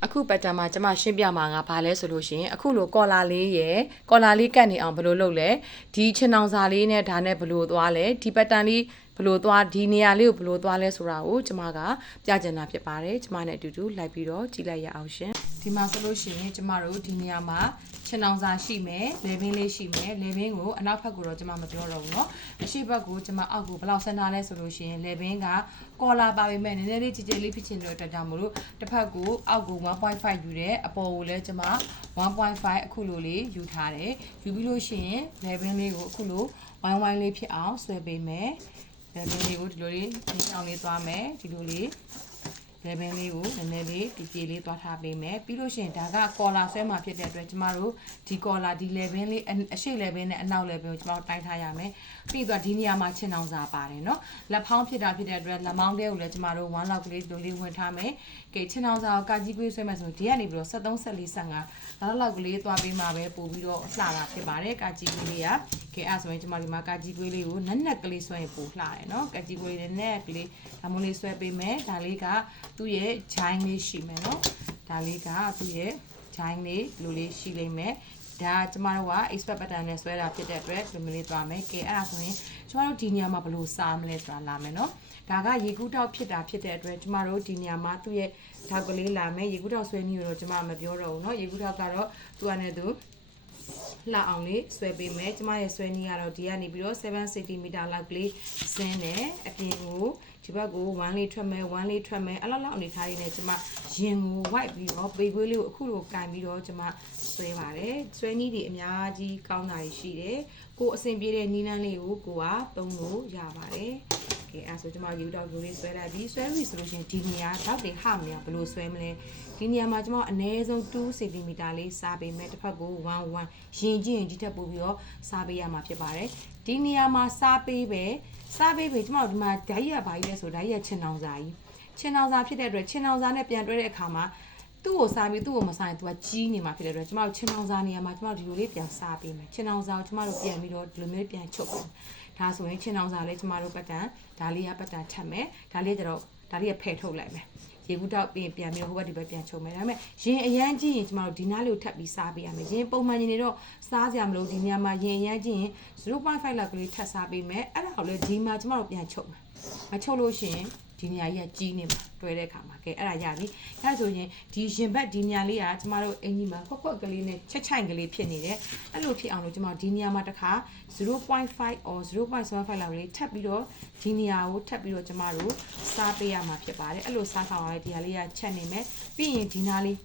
အခုပတ်တံမှာကျမရှင်းပြမှာကဘာလဲဆိုလို့ရှိရင်အခုလိုကော်လာလေးရယ်ကော်လာလေးကတ်နေအောင်ဘယ်လိုလုပ်လဲဒီချင်အောင်စာလေးနဲ့ဒါနဲ့ဘယ်လိုသွားလဲဒီပတ်တံလေးဘယ်လိုသွားဒီနေရာလေးကိုဘယ်လိုသွားလဲဆိုတာကိုကျမကပြချင်တာဖြစ်ပါတယ်ကျမနဲ့အတူတူလိုက်ပြီးတော့ကြည့်လိုက်ရအောင်ရှင်ဒီမှာဆိုလို့ရှိရင်ကျမတို့ဒီနေရာမှာချင်အောင်စာရှိမယ်လေဘင်းလေးရှိမယ်လေဘင်းကိုအနောက်ဘက်ကိုတော့ကျမမပြောတော့ဘူးเนาะအရှိဘက်ကိုကျမအောက်ကိုဘယ်လောက်ဆန်းထားလဲဆိုလို့ရှိရင်လေဘင်းကကော်လာပါပေမဲ့နည်းနည်းလေးကြည်ကြည်လေးဖြစ်ချင်တဲ့အတွက်ကြောင့်မလို့တစ်ဖက်ကိုအောက်ကို 1.5 ယူတယ်အပေါ်ကိုလည်းကျမ 1.5 အခုလိုလေးယူထားတယ်ယူပြီးလို့ရှိရင်လေဘင်းလေးကိုအခုလိုဝိုင်းဝိုင်းလေးဖြစ်အောင်ဆွဲပေးမယ်လေဘင်းလေးကိုဒီလိုလေးနှင်းအောင်လေးသွားမယ်ဒီလိုလေးလေဘင်းလေးကိုနည်းနည်းလေးဒီပြေလေးသွားထားပေးမယ်ပြီးလို့ရှိရင်ဒါကကော်လာဆွဲမှာဖြစ်တဲ့အတွက်ကျမတို့ဒီကော်လာဒီလေဘင်းလေးအရှိလေဘင်းနဲ့အနောက်လေဘင်းကိုကျမတို့တိုင်းထားရမယ်ပြီးတော့ဒီနေရာမှာချင်အောင်စာပါတယ်เนาะလက်ဖောင်းဖြစ်တာဖြစ်တဲ့အတွက်လက်မောင်းတဲကိုလည်းကျမတို့1လောက်ကလေးဒီလိုလေးဝင်ထားမယ်ကဲချင်အောင်စာကိုကာကြီးကွေးဆွဲမယ်ဆိုဒီကနေပြီးတော့73 74 55လောက်ကလေးသွားပေးမှာပဲပို့ပြီးတော့လှတာဖြစ်ပါတယ်ကာကြီးကွေးလေးကကဲအဲ့ဆိုရင်ကျမတို့မှာကာကြီးကွေးလေးကိုနက်နက်ကလေးဆွဲရင်ပို့လှတယ်เนาะကာကြီးကွေးလေးနဲ့ကလေးဒါမျိုးလေးဆွဲပေးမယ်ဒါလေးကသူ့ရဲ့ဂျိုင်းလေးရှိမယ်เนาะဒါလေးကသူ့ရဲ့ဂျိုင်းလေးလိုလေးရှိလိမ့်မယ်ဒါကျမတို့က expert pattern နဲ့ဆွဲတာဖြစ်တဲ့အတွက်ဒီမျိုးလေးသွားမယ်ကဲအဲ့ဒါဆိုရင်ကျမတို့ဒီနေရာမှာဘယ်လိုစားမလဲဆိုတာလာမယ်เนาะဒါကရေကူးတောက်ဖြစ်တာဖြစ်တဲ့အတွက်ကျမတို့ဒီနေရာမှာသူ့ရဲ့ထောက်ကလေးလာမယ်ရေကူးတောက်ဆွဲနည်းကိုတော့ကျမမပြောတော့ဘူးเนาะရေကူးတောက်ကတော့သူကနဲ့သူလှအောင်လေးဆွဲပေးမယ်ကျမရဲ့ဆွဲနည်းကတော့ဒီကနေပြီးတော့7 cm လောက်ကလေးဆင်းတယ်အပြင်ကိုဒီဘက်ကို1လေးထွက်မယ်1လေးထွက်မယ်အဲ့လောက်အနေထားလေးနဲ့ကျမရင်ကို white ပြီးတော့ပေခွေးလေးကိုအခုလိုကင်ပြီးတော့ကျမဆွဲပါတယ်ဆွဲနည်းတွေအများကြီးကောင်းတာရှိတယ်ကိုအဆင်ပြေတဲ့နီးလန်းလေးကိုကိုကသုံးလို့ရပါတယ်ကဲအဲ့ဆိုကျမယူတော့လူလေးဆွဲလိုက်ပြီးဆွဲပြီဆိုလို့ရှိရင်ဒီနေရာဓာတ်တွေဟမနေအောင်ဘယ်လိုဆွဲမလဲဒီနေရာမှာကျမအနည်းဆုံး2 cm လေးစားပေးမယ်တစ်ဖက်ကို1ရင်ချင်းဒီထက်ပိုပြီးတော့စားပေးရမှာဖြစ်ပါတယ်ဒီနေရာမှာစားပေးပဲကျမတို့ဒီမှာဓာတ်ရပါကြီးလဲဆိုဓာတ်ရချင်အောင်စာကြီးချင်အောင်စာဖြစ်တဲ့အတွက်ချင်အောင်စာနဲ့ပြန်တွဲတဲ့အခါမှာသူ့ကိုစားပြီးသူ့ကိုမစားရင်သူကကြီးနေမှာဖြစ်တဲ့အတွက်ကျမတို့ချင်အောင်စာနေရာမှာကျမတို့ဒီလိုလေးပြန်စားပေးမယ်ချင်အောင်စာကိုကျမတို့ပြန်ပြီးတော့ဒီလိုမျိုးပြန်ချုပ်ပေးဒါဆိုရင်ချင်အောင်စာလေးကျမတို့ပတ်တန်ဒါလေးကပတ်တန်ထပ်မယ်ဒါလေးကျတော့ဒါလေးကဖယ်ထုတ်လိုက်မယ်ရေကူးတောက်ပြန်ပြီးတော့ဟိုဘက်ဒီဘက်ပြန်ချုပ်မယ်ဒါပေမဲ့ရင်အရန်ကြီးရင်ကျမတို့ဒီနားလေးကိုထပ်ပြီးစားပေးရမယ်ရင်ပုံမှန်ရင်တွေတော့စားစရာမလိုဒီနေရာမှာရင်အရန်ကြီးရင် 0.5 လောက်ကလေးထပ်စားပေးမယ်အဲ့ဒါကိုလည်းဒီမှာကျမတို့ပြန်ချုပ်မယ်မချုပ်လို့ရှိရင်ဒီနေရာကြီးကကြီးနေမှာတွဲတဲ့အခါမှာကဲအဲ့ဒါရပြီအဲ့ဆိုရင်ဒီရင်ဘက်ဒီနေရာလေးကကျမတို့အင်ကြီးမှာခွက်ကလေးနဲ့ချက်ချိုင်ကလေးဖြစ်နေတယ်အဲ့လိုဖြစ်အောင်လို့ကျမတို့ဒီနေရာမှာတစ်ခါ 0.5 or 0.75 လောက်လေးထပ်ပြီးတော့ဒီနေရာကိုထပ်ပြီးတော့ကျမတို့စားပေးရမှာဖြစ်ပါတယ်အဲ့လိုစားဆောင်ရတဲ့ဒီဟာလေးကချက်နေမယ်ပြီးရင်ဒီနားလေ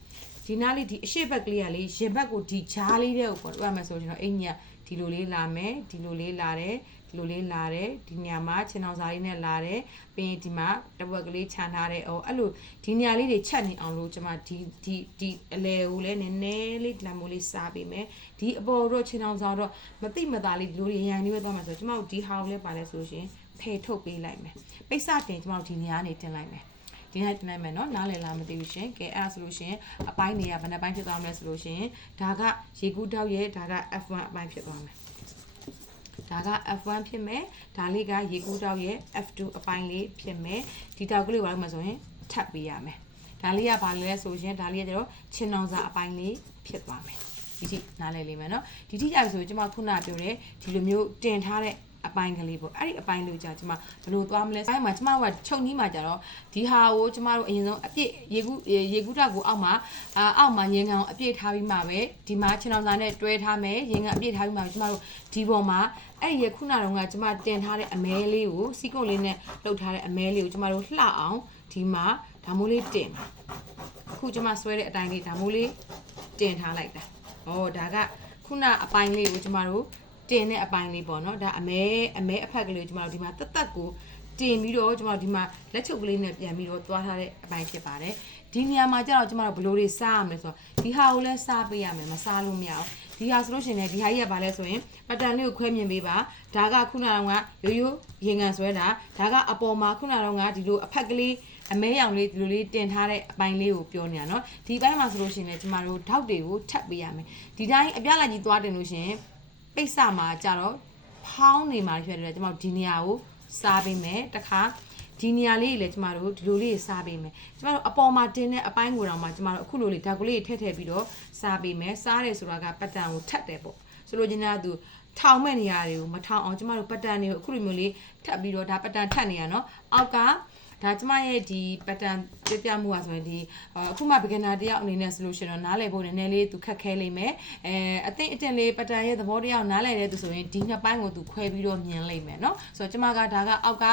းဒီအရှိဘက်ကလေးကလေးရင်ဘက်ကိုဒီဂျားလေးတဲ့ကိုပေါ့တွက်မယ်ဆိုရင်တော့အင်ကြီးကဒီလိုလေးလာမယ်ဒီလိုလေးလာတယ်ဒီနေရာမှာချင်အောင်စာလေးနဲ့လာတယ်ပြီးရင်ဒီမှာတပွက်ကလေးခြံထားတယ်အဲ့လိုဒီနေရာလေးတွေချက်နေအောင်လို့ကျွန်မဒီအလဲကိုလည်းနည်းနည်းလေးလမ်းမိုးလေးစားပေးမယ်ဒီအပေါ်တော့ချင်အောင်စာတော့မသိမသာလေးဒီလိုရန်လေးပဲသွားမှာဆိုကျွန်မတို့ဒီဟာကိုလည်းပါလဲဆိုရှင်ဖယ်ထုတ်ပေးလိုက်မယ်ပိတ်စတင်ကျွန်မတို့ဒီနေရာနေတင်လိုက်မယ်ဒီနေ့တင်လိုက်မယ်เนาะနားလည်လားမသိဘူးရှင်ကဲအဲ့ဒါဆိုလို့ရှင်အပိုင်းတွေကဘယ်နှပိုင်းဖြစ်သွားမလဲဆိုလို့ရှင်ဒါကရေကူးတောက်ရဲ့ဒါက F1 အပိုင်းဖြစ်သွားမယ်ဒါက F1 ဖြစ်မယ်ဒါလေးကရေကူးတောက်ရဲ့ F2 အပိုင်းလေးဖြစ်မယ်ဒီတောက်ကလေးပါလို့မှဆိုရင်ထပ်ပေးရမယ်ဒါလေးကဘာလဲဆိုရင်ဒါလေးကကျတော့ချင်အောင်စာအပိုင်းလေးဖြစ်သွားမယ်ဒီတိနားလည်လိမ့်မယ်เนาะဒီတိကြပြီဆိုကျွန်မခုနပြောတဲ့ဒီလိုမျိုးတင်ထားတဲ့အပိုင်းကလေးပေါ့အဲ့ဒီအပိုင်းလေးကြာကျမဘယ်လိုသွားမလဲအဲ့မှာကျမတို့ကချုပ်နီးမှာကြတော့ဒီဟာကိုကျမတို့အရင်ဆုံးအပြည့်ရေကူးတောက်ကိုအောက်မှာရင်ကန်ကိုအပြည့်ထားပြီးမှပဲဒီမှာချင်အောင်စာနဲ့တွဲထားမယ်ရင်ကန်အပြည့်ထားပြီးမှကျမတို့ဒီပေါ်မှာအဲ့ဒီခုနတုန်းကကျမတင်ထားတဲ့အမဲလေးကိုစီကုတ်လေးနဲ့လှုပ်ထားတဲ့အမဲလေးကိုကျမတို့လှအောင်ဒီမှာဒါမိုးလေးတင်အခုကျမဆွဲတဲ့အတိုင်းလေးဒါမိုးလေးတင်ထားလိုက်တာဒါကခုနအပိုင်းလေးကိုကျမတို့တင်တဲ့အပိုင်းလေးပေါ့နော်ဒါအမဲအဖက်ကလေးကိုကျမတို့ဒီမှာတက်ကိုတင်ပြီးတော့ကျမတို့ဒီမှာလက်ချုပ်ကလေးနဲ့ပြန်ပြီးတော့သွားထားတဲ့အပိုင်းဖြစ်ပါတယ်ဒီနေရာမှာကျတော့ကျမတို့ဘယ်လိုတွေစားရမလဲဆိုတော့ဒီဟာကိုလည်းစားပေးရမယ်မစားလို့မရအောင်ဒီဟာဆိုလို့ရှိရင်ဒီဟာကြီးကဘာလဲဆိုရင်ပတ်တန်လေးကိုခွဲမြင်ပေးပါဒါကခုနကရိုးရင်ကန်ဆွဲတာဒါကအပေါ်မှာခုနကဒီလိုအဖက်ကလေးအမဲရောင်လေးဒီလိုလေးတင်ထားတဲ့အပိုင်းလေးကိုပြောနေတာเนาะဒီပိုင်းမှာဆိုလို့ရှိရင်ကျမတို့ဓာတ်တွေကိုထပ်ပေးရမယ်ဒီတိုင်းအပြလိုက်ကြီးသွားတင်လို့ရှိရင်ပိတ်စမှာကြတော့ဖောင်းနေမှာဖြစ်တယ်ကျွန်တော်ဒီနေရာကိုစားပေးမယ်တခါ ဒီနေရာလေးလည်းကျမတို့ဒီလိုလေးစားပေးမယ်ကျမတို့အပေါ်မှာတင်တဲ့အပိုင်းကိုတော့မှကျမတို့အခုလိုလေးဓာတ်ကလေးထည့်ပြီးတော့စားပေးမယ်စားတယ်ဆိုတာကပတ်တန်ကိုထပ်တယ်ပေါ့ဆိုလိုချင်တာကသူထောင်မဲ့နေရာတွေကိုမထောင်အောင်ကျမတို့ပတ်တန်တွေကိုအခုလိုမျိုးလေးထပ်ပြီးတော့ဒါပတ်တန်ထပ်နေရနော်အောက်ကဒါကျမရဲ့ဒီပတ်တန်ပြပြမှုอ่ะဆိုရင်ဒီအခုမှ beginner တယောက်အနေနဲ့ဆိုလို့ရှိရင်တော့နားလည်ဖို့နည်းနည်းလေးသူခက်ခဲလိမ့်မယ်အသိအတင်လေးပတ်တန်ရဲ့သဘောတရားကိုနားလည်တဲ့သူဆိုရင်ဒီနှစ်ပိုင်းကိုသူခွဲပြီးတော့မြင်လိမ့်မယ်เนาะဆိုတော့ကျမကဒါကအောက်က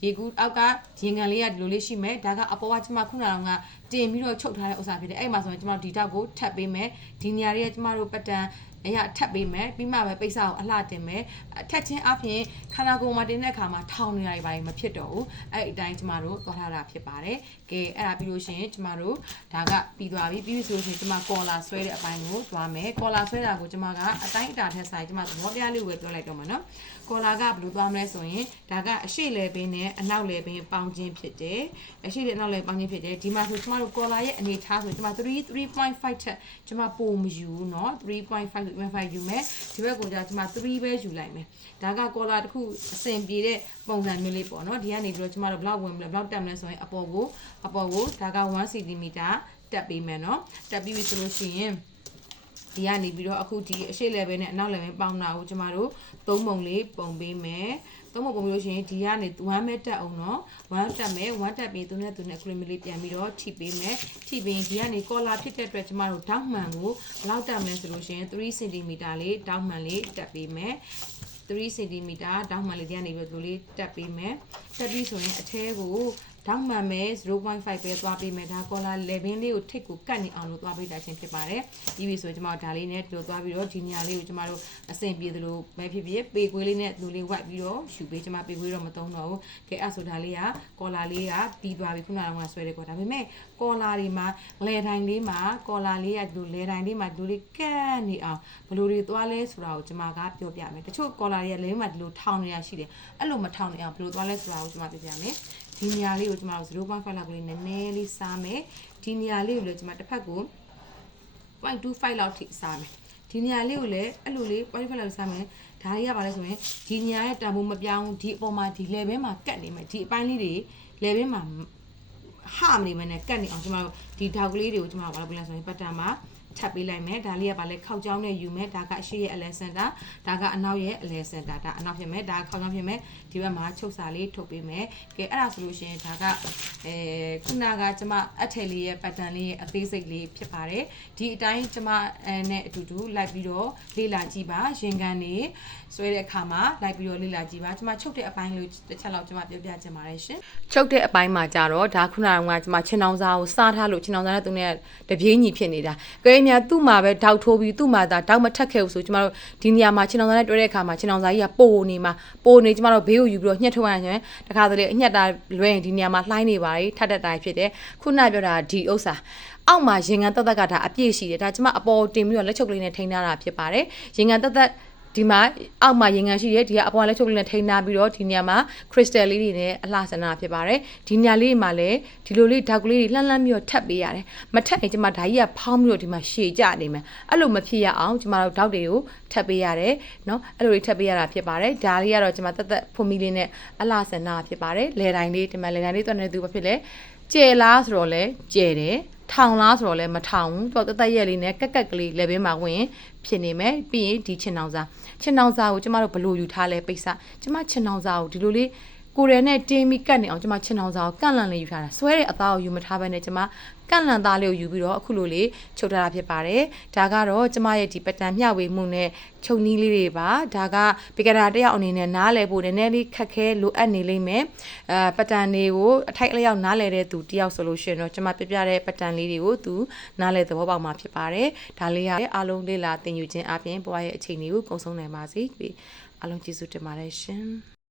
ရေကူးအောက်ကရင်ကန်လေးကဒီလိုလေးရှိမယ်ဒါကအပေါ်ကကျမခုနကတော့တင်ပြီးတော့ချုပ်ထားတဲ့ဥစ္စာဖြစ်တယ်အဲ့မှာဆိုရင်ကျမတို့ဒီတောက်ကိုထပ်ပေးမယ်ဒီနေရာလေးကကျမတို့ပတ်တန်အရာထပ်ပေးမယ်ပြီးမှပဲပိတ်စာကိုအလှတင်မယ်ထက်ချင်းအပြင်ခန္ဓာကိုယ်မှာတင်တဲ့အခါမှာထောင်နေရတွေပါမဖြစ်တော့ဘူးအဲ့အတိုင်းကျမတို့သွားထားတာဖြစ်ပါတယ်ကဲအဲ့ဒါပြီးလို့ရှိရင်ကျမတို့ဒါကပြီးသွားပြီပြီးဆိုရင်ကျမကော်လာဆွဲတဲ့အပိုင်းကိုသွားမယ်ကော်လာဆွဲတာကိုကျမကအတိုင်းအတာထက်ဆိုင်ကျမသဘောပြလေးကိုပဲပြောလိုက်တော့မှာနော်ကော်လာကဘယ်လိုသွားမလဲဆိုရင်ဒါကအရှိလေပင်နဲ့အနောက်လေပင်ပေါင်းခြင်းဖြစ်တယ်အရှိလေအနောက်လေပေါင်းခြင်းဖြစ်တယ်ဒီမှာဆိုကျမတို့ကော်လာရဲ့အနေထားဆိုကျမ3.5ထက်ကျမပိုမယူဘူးเนาะ3.5 ယူမယ်ဒီဘက်ကိုじゃကျမ3ပဲယူလိုက်မယ်ဒါကကော်လာတစ်ခုအစင်ပြေတဲ့ပုံစံမျိုးလေးပေါ့เนาะဒီကနေပြီးတော့ကျမတို့ဘလောက်ဝင်မလဲဘလောက်တက်မလဲဆိုရင်အပေါ်ကိုဒါက1 cm တက်ပေးမယ်เนาะတက်ပြီးပြီဆိုလို့ရှိရင်ဒီကနေပြီးတော့အခုဒီအရှိ level နဲ့အနောက် level ပေါင်းတာကိုကျမတို့3ပုံလေးပုံပေးမယ်3ပုံပုံပြီးလို့ရှိရင်ဒီကနေ1မဲတက်အောင်เนาะ1တက်မယ်1တက်ပြီးသူနဲ့အခုလိုမျိုးလေးပြန်ပြီးတော့ထိပေးမယ်ထိပြီးဒီကနေကော်လာဖြစ်တဲ့အတွက်ကျမတို့တောက်မှန်ကိုဘယ်လောက်တက်မလဲဆိုလို့ရှိရင်3 cm လေးတောက်မှန်လေးတက်ပေးမယ်3 cm တောက်မှန်လေးဒီကနေပြီးတော့လေးတက်ပေးမယ်တက်ပြီးဆိုရင်အထဲကိုတောက်မှန်မယ်0.5ပဲသွားပေးမယ်ဒါကော်လာ level လေးကိုထိတ်ကိုကတ်နေအောင်လို့သွားပေးတာချင်းဖြစ်ပါတယ်ပြီးပြီဆိုရင်ကျမတို့ဒါလေးနဲ့ဒီလိုသွားပြီးတော့ဒီနေရာလေးကိုကျမတို့အဆင်ပြေသလိုပဲဖြစ်ဖြစ်ပေကွေးလေးနဲ့ဒီလိုလေးဝိုက်ပြီးတော့ယူပေးကျမပေကွေးတော့မသုံးတော့ဘူးကဲအဲ့ဆိုဒါလေးကကော်လာလေးကပြီးသွားပြီခုနကတော့ဆွဲတယ်ကောဒါပေမဲ့ကော်လာတွေမှာလဲတိုင်းလေးမှာကော်လာလေးကဒီလိုလဲတိုင်းလေးမှာဒီလိုလေးကတ်နေအောင်ဘယ်လိုတွေသွားလဲဆိုတာကိုကျမကပြောပြမယ်တချို့ကော်လာတွေကလဲမှာဒီလိုထောင်နေရရှိတယ်အဲ့လိုမထောင်နေအောင်ဘယ်လိုသွားလဲဆိုတာကိုကျမပြပြမယ်ဒီနေရာလေးကိုကျမတို့ 0.5 လောက်ကလေးနည်းနည်းလေးစားမယ်ဒီနေရာလေးကိုလည်းကျမတစ်ဖက်ကို 0.25 လောက်ထိစားမယ်ဒီနေရာလေးကိုလည်းအဲ့လိုလေး 0.5 လောက်စားမယ်ဒါလေးကဘာလဲဆိုရင်ဒီနေရာရဲ့တန်ဖိုးမပြောင်းဒီအပေါ်မှာဒီ level မှာကတ်နေမယ်ဒီအပိုင်းလေးတွေ level မှာဟာမနေမနဲ့ကတ်နေအောင်ကျမတို့ဒီထောက်ကလေးတွေကိုကျမတို့ဘာလို့လဲဆိုရင်ပတ်တန်မှာထပ်ပေးလိုက်မယ်ဒါလေးကဘာလဲခောက်ကြောင်းနဲ့ယူမယ်ဒါကအရှိရဲ့အလဲစင်တာဒါကအနောက်ရဲ့အလဲစင်တာဒါအနောက်ဖြစ်မယ်ဒါခောက်ကြောင်းဖြစ်မယ်ဒီဘက်မှာချုပ်စာလေးထုတ်ပေးမယ်ကဲအဲ့ဒါဆိုလို့ရှိရင်ဒါကခုနကကျမအထည်လေးရဲ့ပတ်တန်လေးရဲ့အသေးစိတ်လေးဖြစ်ပါတယ်ဒီအတိုင်းကျမနဲ့အတူတူလိုက်ပြီးတော့လေ့လာကြည့်ပါရင်ကန်နေဆွဲတဲ့အခါမှာလိုက်ပြီးတော့လေ့လာကြည့်ပါကျမချုပ်တဲ့အပိုင်းလေးတစ်ချက်လောက်ကျမပြောပြချင်ပါတယ်ရှင်ချုပ်တဲ့အပိုင်းမှာကြတော့ဒါခုနကကျမချင်းအောင်စားကိုစားထားလို့ချင်းအောင်စားနဲ့သူနဲ့တပြေးညီဖြစ်နေတာကဲများသူ့မှာပဲတောက်ထိုးပြီးသူ့မှာဒါတောက်မထက်ခဲ့ဘူးဆိုကျမတို့ဒီနေရာမှာချင်းအောင်စားနဲ့တွေ့တဲ့အခါမှာချင်းအောင်စားကြီးကပိုနေကျမတို့ဘေးကိုယူပြီးတော့ညှက်ထုတ်ရရင်တခါတလေအညှက်တာလွဲရင်ဒီနေရာမှာလှိုင်းနေပါလေထက်တက်တာဖြစ်တယ်ခုနပြောတာဒီဥစ္စာအောက်မှာရင်ကန်တက်တက်ကဒါအပြည့်ရှိတယ်ဒါကျမအပေါ်တင်ပြီးတော့လက်ချုပ်ကလေးနဲ့ထိန်းထားတာဖြစ်ပါတယ်ရင်ကန်တက်ဒီမှာအောက်မှာရင်ကန်ရှိတယ်ဒီကအပေါ်လက်ချုပ်လေးနဲ့ထိန်းထားပြီးတော့ဒီနေရာမှာခရစ်စတယ်လေးတွေနဲ့အလှဆန္ဒဖြစ်ပါတယ်ဒီနေရာလေးမှာလည်းဒီလိုလေးဓာတ်ကလေးတွေလှမ်းလှမ်းပြီးတော့ထပ်ပေးရတယ်မထပ်ရင်ကျမဓာကြီးကဖောင်းပြီးတော့ဒီမှာရှည်ကြနေမယ်အဲ့လိုမဖြစ်ရအောင်ကျမတို့ဓာတ်တွေကိုထပ်ပေးရတယ်เนาะအဲ့လိုတွေထပ်ပေးရတာဖြစ်ပါတယ်ဒါလေးကတော့ကျမတက်ဖွန်မီလေးနဲ့အလှဆန္ဒဖြစ်ပါတယ်လဲတိုင်းလေးဒီမှာလဲတိုင်းလေးတွက်နေသူဘာဖြစ်လဲကျဲလားဆိုတော့လဲကျဲတယ်ထောင်လားဆိုတော့လဲမထောင်ဘူးတော့တက်ရက်လေးနဲ့ကက်ကလေးလဲဘေးမှာဝင်ဖြစ်နေမယ်ပြီးရင်ဒီချင်းအောင်စားကိုကျမတို့ဘလို့ယူထားလဲပိတ်စကျမချင်းအောင်စားကိုဒီလိုလေးကိုရဲနဲ့တင်းပြီးကတ်နေအောင်ကျမချင်းအောင်စားကိုကန့်လန့်လေးယူထားတာဆွဲတဲ့အသားကိုယူမထားဘဲနဲ့ကျမကန့်လန့်သားလေးကိုယူပြီးတော့အခုလိုလေးချုပ်ထားတာဖြစ်ပါတယ်ဒါကတော့ကျမရဲ့ဒီပတ်တန်မျှဝေမှုနဲ့ချုပ်နီးလေးတွေပါဒါကဘေကရာတယောက်အနေနဲ့နားလည်ဖို့နည်းနည်းလေးခက်ခဲလိုအပ်နေလိမ့်မယ်ပတ်တန်တွေကိုအထိုက်အလျောက်နားလည်တဲ့သူတယောက်ဆိုလို့ရှိရင်တော့ကျမပြပြတဲ့ပတ်တန်လေးတွေကိုသူနားလည်သဘောပေါက်မှာဖြစ်ပါတယ်ဒါလေးကအားလုံးလေးလာသင်ယူခြင်းအပြင်ဘဝရဲ့အခြေအနေကိုကုံဆုံးနိုင်ပါစေအားလုံးကျေးဇူးတင်ပါတယ်ရှင်